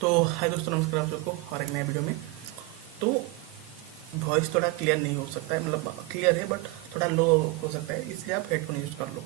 तो हाय दोस्तों, नमस्कार आप सबको और एक नए वीडियो में। तो वॉइस थोड़ा क्लियर नहीं हो सकता है, मतलब क्लियर है बट थोड़ा लो हो सकता है, इसलिए आप हेडफोन यूज कर लो।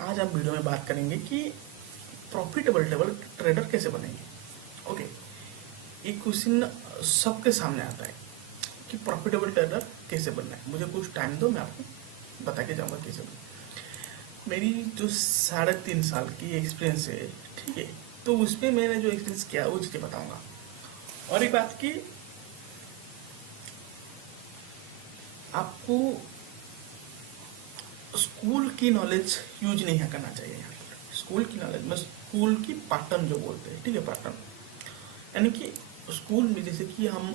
आज हम वीडियो में बात करेंगे कि प्रॉफिटेबल टेबल ट्रेडर कैसे बनेंगे। ओके, ये क्वेश्चन सबके सामने आता है कि प्रॉफिटेबल ट्रेडर कैसे बनना है। मुझे कुछ टाइम दो, मैं आपको बता के जाऊँगा कैसे बनना। मेरी जो 3.5 साल की एक्सपीरियंस है, ठीक है, तो उसमें मैंने जो एक्सपीरियंस किया वो चीज़ें बताऊँगा। और एक बात की, आपको स्कूल की नॉलेज यूज नहीं करना चाहिए यहाँ पर। स्कूल की नॉलेज में स्कूल की पैटर्न जो बोलते हैं, ठीक है, पैटर्न यानी कि स्कूल में जैसे कि हम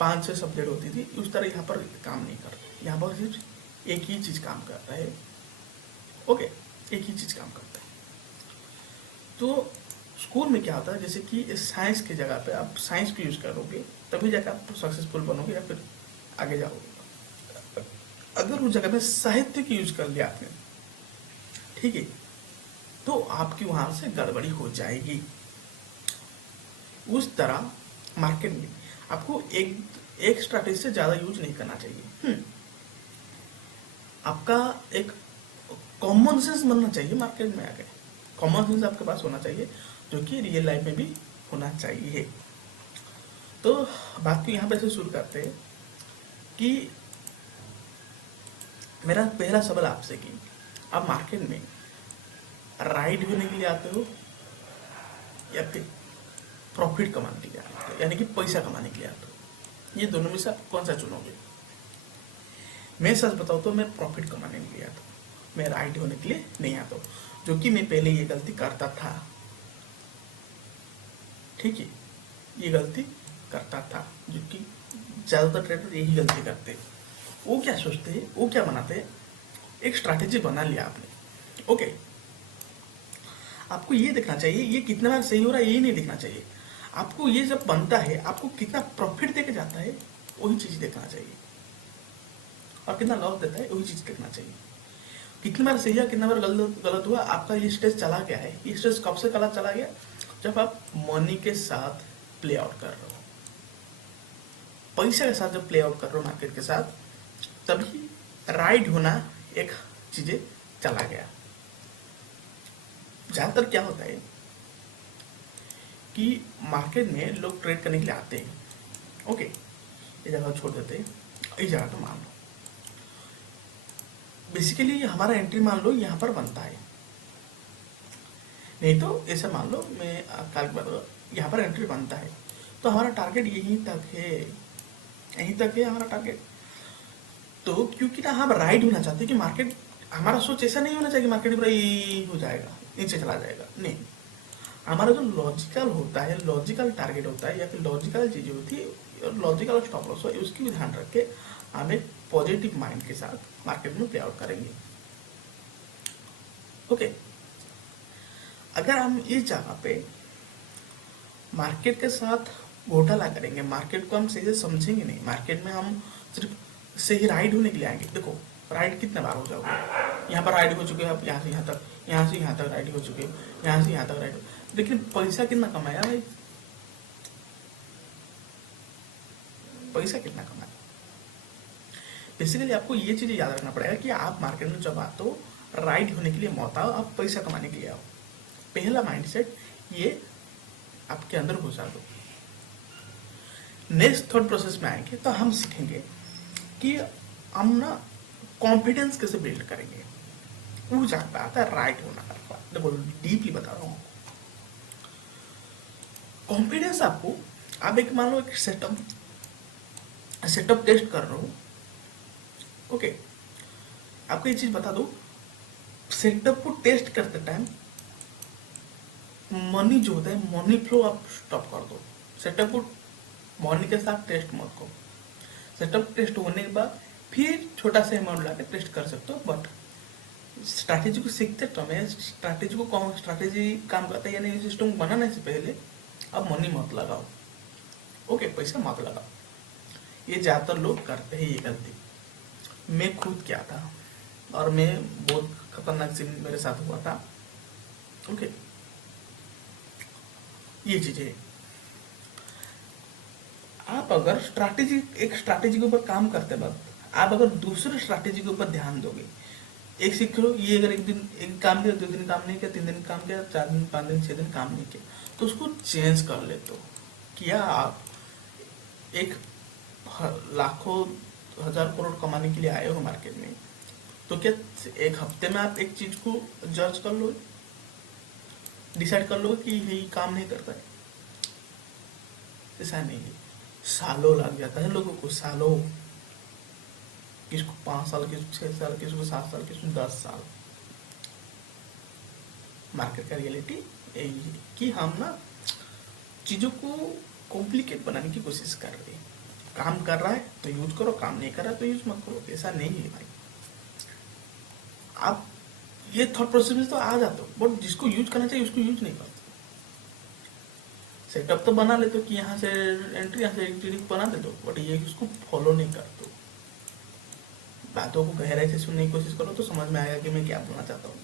5-6 सब्जेक्ट होती थी, उस तरह यहाँ पर काम नहीं करते। यहाँ पर सिर्फ एक ही चीज़ काम करता है। ओके, एक ही चीज़ काम करता है। तो स्कूल में क्या होता है, जैसे कि साइंस की जगह पे आप साइंस को यूज करोगे तभी जाकर आप सक्सेसफुल बनोगे या फिर आगे जाओगे। अगर उस जगह पे साहित्य की यूज कर लिया आपने, ठीक है, तो आपकी वहां से गड़बड़ी हो जाएगी। उस तरह मार्केट में आपको एक एक स्ट्रैटेजी से ज्यादा यूज नहीं करना चाहिए। आपका एक कॉमन सेंस बनना चाहिए मार्केट में आके। कॉमन सेंस आपके पास होना चाहिए, जो कि रियल लाइफ में भी होना चाहिए। तो बात को यहाँ पे से शुरू करते हैं कि मेरा पहला सवाल आपसे कि आप मार्केट में राइड होने के लिए आते हो या फिर प्रॉफिट कमाने के लिए आते हो, यानी कि पैसा कमाने के लिए आते हो। ये दोनों में से आप कौन सा चुनोगे? मैं सच बताऊँ तो मैं प्रॉफिट कमाने के लिए आता हूँ, मैं राइड होने के लिए नहीं आता हूँ, जो कि मैं पहले ये गलती करता था। ठीक है, ये गलती करता था, जो कि ज़्यादातर ट्रेडर यही गलती करते हैं। वो क्या सोचते हैं, वो क्या बनाते हैं, एक स्ट्रैटेजी बना लिया आपने। ओके, आपको ये देखना चाहिए ये कितना बार सही हो रहा है, यही नहीं देखना चाहिए। आपको ये जब बनता है, आपको कितना प्रॉफिट देके जाता है वही चीज़ देखना चाहिए, और कितना लॉस देता है वही चीज़ देखना चाहिए। कितनी बार सही है, कितना बार गलत गलत हुआ, आपका ये स्टेज चला गया है। ये स्टेज कब से गलत चला गया? जब आप मनी के साथ प्ले आउट कर रहे हो, पैसे के साथ जब प्ले आउट कर रहे हो मार्केट के साथ, तभी राइड होना एक चीजें चला गया। ज्यादातर क्या होता है कि मार्केट में लोग ट्रेड करने के लिए आते हैं। ओके, ये जगह छोड़ देते हैं, इस जगह पे मान लो बेसिकली हमारा एंट्री मान लो यहाँ पर बनता है, नहीं तो ऐसे मान लो मैं कल यहाँ पर एंट्री बनता है, तो हमारा टारगेट यहीं तक है, यहीं तक है हमारा टारगेट। तो क्योंकि ना हम राइड होना चाहते हैं कि मार्केट, हमारा सोच ऐसा नहीं होना चाहिए कि मार्केट पूरा ये हो जाएगा, नीचे चला जाएगा। नहीं, हमारा जो लॉजिकल होता है, लॉजिकल टारगेट होता है या फिर लॉजिकल चीजें होती है और लॉजिकल स्टॉप लॉस हो, उसकी भी ध्यान रख के हम एक पॉजिटिव माइंड के साथ मार्केट में प्ले आउट करेंगे। ओके, अगर हम इस जगह पे मार्केट के साथ घोटाला करेंगे, मार्केट को हम सही से समझेंगे नहीं, मार्केट में हम सिर्फ सही राइड होने के लिए आएंगे। देखो, राइड कितने बार हो जाओगे, यहाँ पर राइड हो चुके हैं आप, यहाँ से यहाँ तक, यहाँ से यहाँ तक राइड हो चुके हैं, यहाँ से यहाँ तक राइड हो, लेकिन पैसा कितना कमाया भाई? पैसा कितना कमाया? बेसिकली आपको ये चीज याद रखना पड़ेगा कि आप मार्केट में जब आते हो, राइड होने के लिए मत आओ, आप पैसा कमाने के लिए आओ। पहला माइंडसेट ये आपके अंदर घुसा दो। नेक्स्ट थॉट प्रोसेस में आएंगे तो हम सीखेंगे कि हम ना कॉन्फिडेंस कैसे बिल्ड करेंगे। वो जाता आता है राइट होना। देखो, डीपली बता रहा हूँ। कॉन्फिडेंस आपको, आप एक मान लो एक सेटअप टेस्ट कर रहे हो। ओके, आपको ये चीज बता दो, सेटअप को टेस्ट करते टाइम मनी जो होता है, मनी फ्लो आप स्टॉप कर दो। सेटअप को मनी के साथ टेस्ट मत करो। सेटअप टेस्ट होने के बाद फिर छोटा सा अमाउंट लाके टेस्ट कर सकते हो, बट स्ट्रैटेजी को सीखते समय स्ट्रैटेजी को कौन स्ट्रैटेजी काम करता है या नहीं, सिस्टम बनाने से पहले अब मनी मत लगाओ। ओके, पैसा मत लगाओ। ये ज्यादातर लोग करते हैं ये गलती। मैं खुद क्या था, और मैं बहुत खतरनाक सीन मेरे साथ हुआ था। ओके, ये चीजें आप अगर एक स्ट्रैटेजी के ऊपर काम करते वक्त आप अगर दूसरे स्ट्रैटेजी के ऊपर ध्यान दोगे, एक सीख लो, ये अगर एक दिन एक काम किया, 2 दिन काम नहीं किया, 3 दिन काम किया, 4 दिन 5 दिन 6 दिन काम नहीं किया, तो उसको चेंज कर लेते हो। क्या आप एक लाखों 1000 करोड़ कमाने के लिए आए हो मार्केट में, तो क्या एक हफ्ते में आप एक चीज को जज कर लो, डिसाइड कर लो कि ये काम नहीं करता है? ऐसा नहीं है, सालों लग जाता है लोगों को, सालों। किसको 5 साल, किसको 6 साल, किसको 7 साल, किसको 10 साल। मार्केट का रियलिटी यही है कि हम ना चीजों को कॉम्प्लिकेट बनाने की कोशिश कर रहे हैं। काम कर रहा है तो यूज करो, काम नहीं कर रहा है तो यूज मत करो। ऐसा नहीं है भाई। आप ये थॉट प्रोसेस में तो आ जाते हो, बट जिसको यूज करना चाहिए उसको यूज नहीं करते। सेटअप तो बना लेते हो कि यहाँ से एंट्री, यहाँ से एग्जिट बना देते हो, बट ये उसको फॉलो नहीं करते हो। बातों को गहराई से सुनने की कोशिश करो तो समझ में आएगा कि मैं क्या बोलना चाहता हूँ।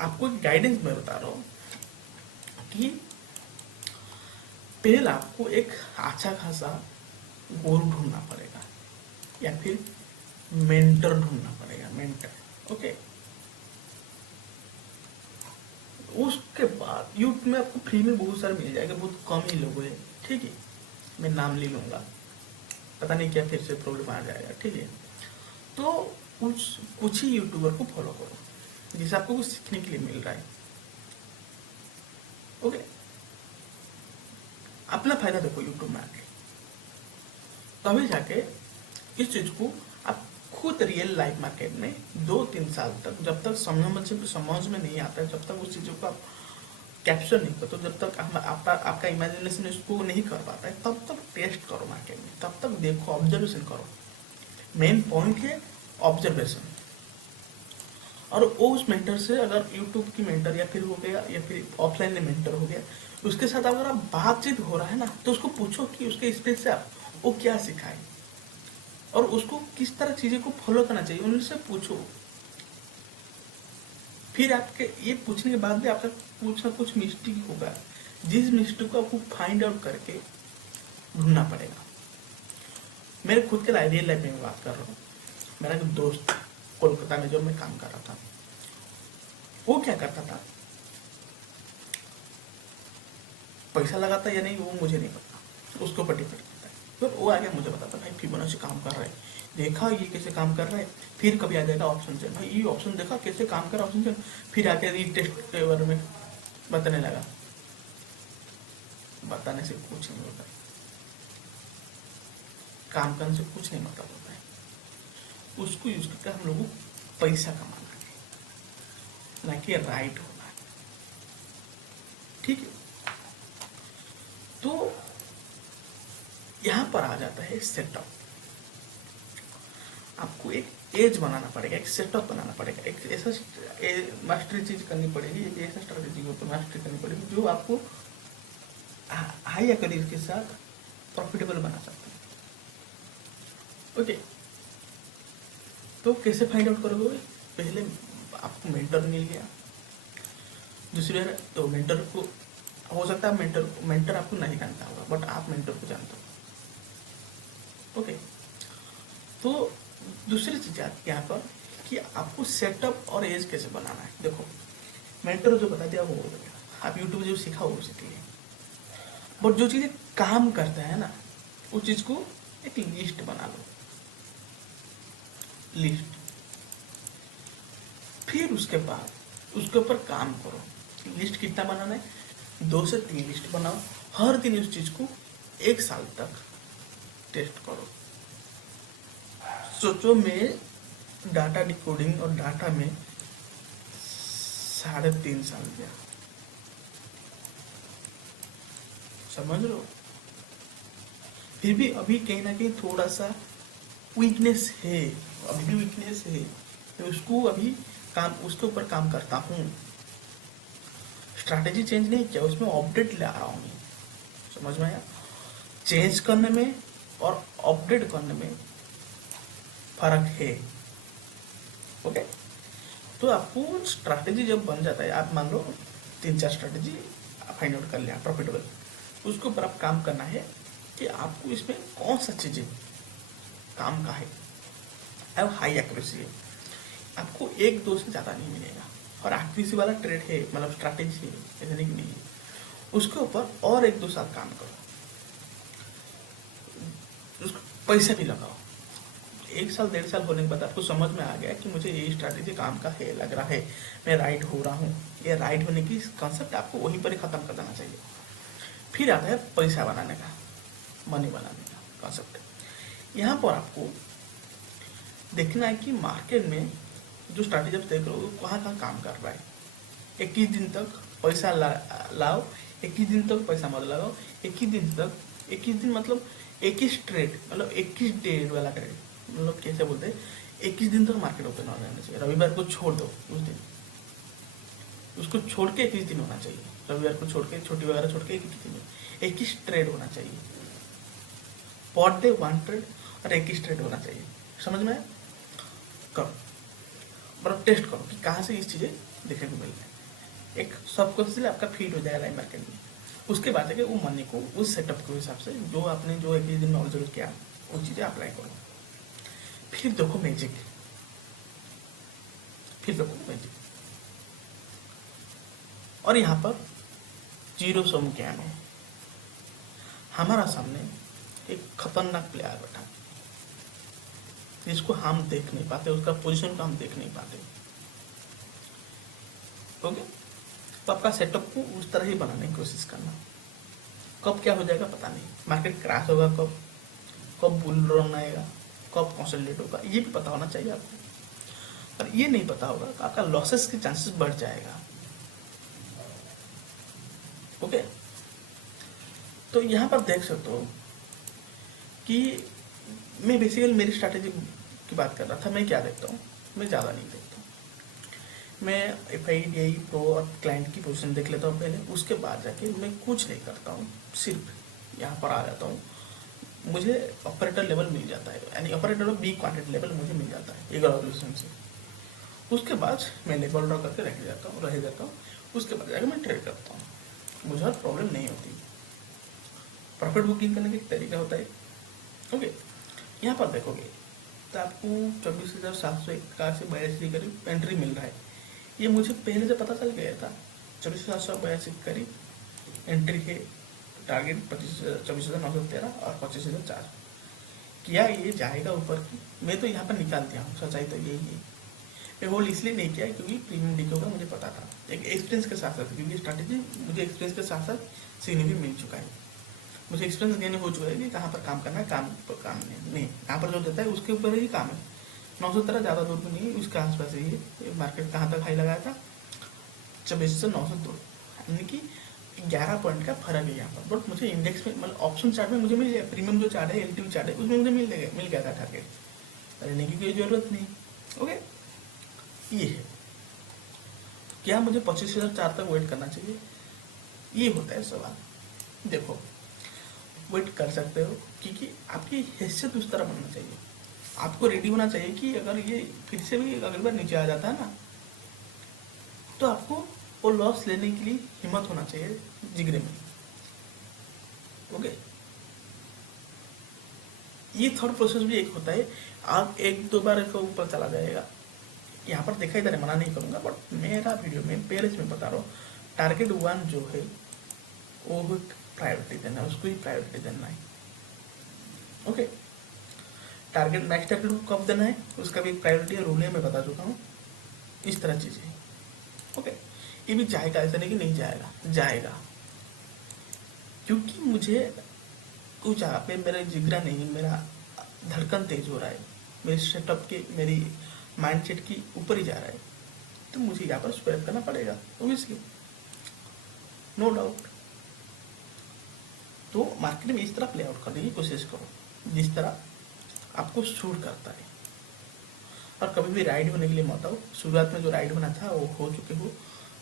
आपको एक गाइडेंस मैं बता रहा हूँ कि पहले आपको एक अच्छा खासा गुरु ढूंढना पड़ेगा या फिर मेंटर ढूंढना पड़ेगा, मेंटर। ओके, उसके बाद यूट्यूब में आपको फ्री में बहुत सारे मिल जाएगा, बहुत कम ही लोग हैं, ठीक है। मैं नाम ले लूंगा, पता नहीं क्या फिर से प्रॉब्लम आ जाएगा, ठीक है। तो कुछ ही यूट्यूबर को फॉलो करो जिससे आपको कुछ सीखने के लिए मिल रहा है। ओके, अपना फायदा देखो यूट्यूब में आके, तभी जाके इस चीज को आप खुद रियल लाइफ मार्केट में 2-3 साल तक, जब तक समझ में नहीं आता है, जब तक उस चीजों को आप कैप्चर नहीं करते, जब तक आपका इमेजिनेशन इसको नहीं कर पाता है, तब तक टेस्ट करो मार्केट में, तब तक देखो, ऑब्जर्वेशन करो। मेन पॉइंट है ऑब्जर्वेशन। और उस मेंटर से, अगर यूट्यूब की मेंटर या फिर हो गया या फिर ऑफलाइन में मेंटर हो गया, उसके साथ अगर आप बातचीत हो रहा है ना, तो उसको पूछो कि उसके एक्सपीरियंस से आप वो क्या सिखाए और उसको किस तरह चीजें को फॉलो करना चाहिए, उनसे पूछो। फिर आपके ये पूछने के बाद भी आपका कुछ ना कुछ मिस्टेक होगा, जिस मिस्टेक को आपको फाइंड आउट करके ढूंढना पड़ेगा। मेरे खुद के रियल लाइफ में बात कर रहा हूँ। मेरा एक दोस्त कोलकाता में जब मैं काम कर रहा था, वो क्या करता था, पैसा लगाता या नहीं वो मुझे नहीं पता, उसको ऊपर डिपेंड करता है। तो वो आगे मुझे बताता, भाई फिबोनाची काम कर रहा है, देखा ये कैसे काम कर रहा है। फिर कभी आ जाएगा ऑप्शन से, भाई ये ऑप्शन देखा कैसे काम कर रहा है ऑप्शन से। फिर आके रीटेस्ट के बारे में बताने लगा। बताने से कुछ नहीं होता, काम करने से कुछ नहीं मतलब होता है। उसको यूज करके हम लोगों को पैसा कमाना है, ना कि राइट होना है, ठीक है। तो यहां पर आ जाता है सेटअप। आपको एक एज बनाना पड़ेगा, एक सेटअप बनाना पड़ेगा, एक ऐसा मास्टरी चीज करनी पड़ेगी, एक ऐसा स्ट्रेटेजी को मास्टरी करनी पड़ेगी जो आपको हाई करियर के साथ प्रॉफिटेबल बना सकता है। ओके, तो कैसे फाइंड आउट करोगे? पहले आपको मेंटर मिल गया, दूसरे तो मेंटर को हो सकता है मेंटर आपको नहीं जानता होगा, बट आप मेंटर को जानते हो। ओके, तो दूसरी चीज आती है यहाँ पर कि आपको सेटअप और एज कैसे बनाना है। देखो, मेंटर जो बता दिया वो हो गया, आप यूट्यूब जो सीखा वो सीख लिए, बट जो चीजें काम करता है ना, उस चीज को एक लिस्ट बना लो, लिस्ट। फिर उसके बाद उसके ऊपर काम करो। लिस्ट कितना बनाना है? 2 से 3 लिस्ट बनाओ। हर दिन उस चीज को 1 साल तक टेस्ट करो। सोचो, मैं डाटा डिकोडिंग और डाटा में 3.5 साल गया, समझ लो। फिर भी अभी कहीं ना कहीं थोड़ा सा वीकनेस है, अभी भी वीकनेस है, तो उसको अभी उसके ऊपर काम करता हूँ। स्ट्रैटेजी चेंज नहीं किया, उसमें अपडेट ला रहा हूँ। समझ में आया? चेंज करने में और अपडेट करने में फर्क है। ओके, तो आपको स्ट्रैटेजी जब बन जाता है, आप मान लो 3-4 स्ट्रैटेजी फाइंड आउट कर लिया प्रॉफिटेबल, उसके ऊपर आप काम करना है कि आपको इसमें कौन सा चीज़ें काम का है और हाई एक्यूरेसी है। आपको एक दो से ज़्यादा नहीं मिलेगा, और एक्यूरेसी वाला ट्रेड है, मतलब स्ट्रैटेजी है, ऐसा नहीं कि नहीं है। उसके ऊपर और एक दो साल काम करो, उसको पैसा भी लगाओ। 1 साल 1.5 साल होने के बाद आपको समझ में आ गया कि मुझे ये स्ट्रैटेजी काम का है, लग रहा है, मैं राइट हो रहा हूँ, ये राइट होने की कॉन्सेप्ट आपको वहीं पर ही ख़त्म कर देना चाहिए। फिर आता है पैसा बनाने का, मनी बनाने का कॉन्सेप्ट। यहाँ पर आपको देखना है कि मार्केट में जो स्ट्रैटेजी आप देख रहे हो कहाँ कहाँ काम कर रहा है। 21 दिन तक पैसा लाओ, 21 दिन तक पैसा मत लगाओ, 21 दिन तक, 21 दिन मतलब 21 ट्रेड, मतलब 21 डे वाला ट्रेड, मतलब कैसे बोलते हैं, 21 दिन तक मार्केट ओपन हो जाना चाहिए। रविवार को छोड़ दो, उस दिन उसको छोड़ के 21 दिन होना चाहिए। रविवार को छोड़ के, छुट्टी वगैरह छोड़ के 21 दिन, 21 ट्रेड होना चाहिए पर डे, 1 ट्रेड, और 21 ट्रेड होना चाहिए। समझ में करो, बराबर टेस्ट करो कि कहाँ से इस चीज़ें देखने को मिल रहा है। एक सब कुछ आपका फीड हो जाएगा लाइन मार्केट में। उसके बाद है कि वो मनी को उस सेटअप के हिसाब से जो आपने जो 21 दिन में ऑब्जर्व किया वो चीज़ें अप्लाई करो। फिर देखो मैजिक, फिर देखो मैजिक। और यहाँ पर जीरो सम गेम है। हमारा सामने एक खतरनाक प्लेयर बैठा जिसको हम देख नहीं पाते, उसका पोजीशन को हम देख नहीं पाते। ओके, तो आपका सेटअप को उस तरह ही बनाने की कोशिश करना। कब क्या हो जाएगा पता नहीं, मार्केट क्रैश होगा कब, कब बुल रन आएगा, कब कंसोलिडेट होगा, ये भी पता होना चाहिए आपको। और ये नहीं पता होगा तो आपका लॉसेस के चांसेस बढ़ जाएगा। ओके, तो यहाँ पर देख सकते हो कि मैं बेसिकली मेरी स्ट्रैटेजी की बात कर रहा था। मैं क्या देखता हूँ, मैं ज़्यादा नहीं देखता हूँ। मैं FI, DI, प्रो और क्लाइंट की पोजीशन देख लेता हूँ पहले, उसके बाद जाके मैं कुछ नहीं करता हूँ, सिर्फ यहाँ पर आ जाता हूँ। मुझे ऑपरेटर लेवल मिल जाता है, यानी operator of B quantity level मुझे मिल जाता है ईगल ऑब्जर्वेशन से। उसके बाद मैं लेवल ड्रॉ करके रह जाता हूँ। उसके बाद जाकर मैं ट्रेड करता हूँ, मुझे और प्रॉब्लम नहीं होती। प्रॉफिट बुकिंग करने का एक तरीका होता है। ओके, यहाँ पर देखोगे तो आपको 24,781 के करीब एंट्री मिल रहा है। ये मुझे पहले से पता चल गया था, 24,782 के करीब एंट्री है। टारगेट 24,913 और 25,004 किया, ये जाएगा ऊपर की। मैं तो यहाँ पर निकाल दिया हूँ, सच्चाई तो यही है। मैं होल्ड इसलिए नहीं किया क्योंकि प्रीमियम डिके होगा, मुझे पता था। एक एक्सपीरियंस के साथ साथ, क्योंकि स्ट्रैटेजी मुझे एक्सपीरियंस के साथ साथ सीखने भी मिल चुका है। मुझे एक्सपीरियंस गेन हो चुका है कि कहाँ पर काम करना है, काम नहीं, यहाँ पर जो देता है उसके ऊपर ही काम है। 913 ज़्यादा दूर भी नहीं है, उसके आसपास ही है। मार्केट कहाँ तक हाई लगाया था, 24 से 902, यानी कि 11 पॉइंट का फर्क है यहाँ पर। बट मुझे इंडेक्स में, मतलब ऑप्शन चार्ट में मुझे मिल गया, प्रीमियम जो चार्ट है, LTV चार्ट है, उसमें मुझे मिल गया था टारगेट। रहने की कोई जरूरत नहीं। ओके, ये है। क्या मुझे 25,004 तक वेट करना चाहिए, ये होता है सवाल। देखो, वेट कर सकते हो क्योंकि आपकी हैसियत उस तरह बनना चाहिए। आपको रेडी होना चाहिए कि अगर ये फिर से भी अगली बार नीचे आ जाता है ना, तो आपको वो लॉस लेने के लिए हिम्मत होना चाहिए जिगरे में। ओके, ये थॉट प्रोसेस भी एक होता है। आप 1-2 बार इसको ऊपर चला जाएगा, यहाँ पर देखा इधर मना नहीं करूँगा, बट मेरा वीडियो में पहले से मैं बता रहा हूँ, टारगेट 1 जो है वो प्रायोरिटी देना है, उसको ही प्रायोरिटी देना है। ओके, टारगेट नेक्स्ट टारगेट को कब देना है उसका भी एक प्रायोरिटी है, रूल है, मैं बता चुका हूँ। इस तरह चीज़ें। ओके, ये भी जाएगा, ऐसा नहीं कि नहीं जाएगा, जाएगा। क्योंकि मुझे कुछ जगह पे मेरा जिगरा नहीं, मेरा धड़कन तेज हो रहा है, मेरे सेटअप के, मेरी माइंडसेट की ऊपर ही जा रहा है, तो मुझे यहाँ पर स्वैप करना पड़ेगा ऑब्वियसली, नो डाउट। तो मार्केट में इस तरह प्ले आउट करने की कोशिश करो जिस तरह आपको सूट करता है। और कभी भी राइड होने के लिए मत आओ। शुरुआत में जो राइड होना था वो हो चुके हो,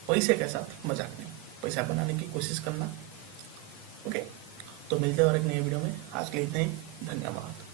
पैसे के साथ मजाक नहीं, पैसा बनाने की कोशिश करना। ओके, तो मिलते हैं और एक नए वीडियो में। आज के लिए इतना ही, धन्यवाद।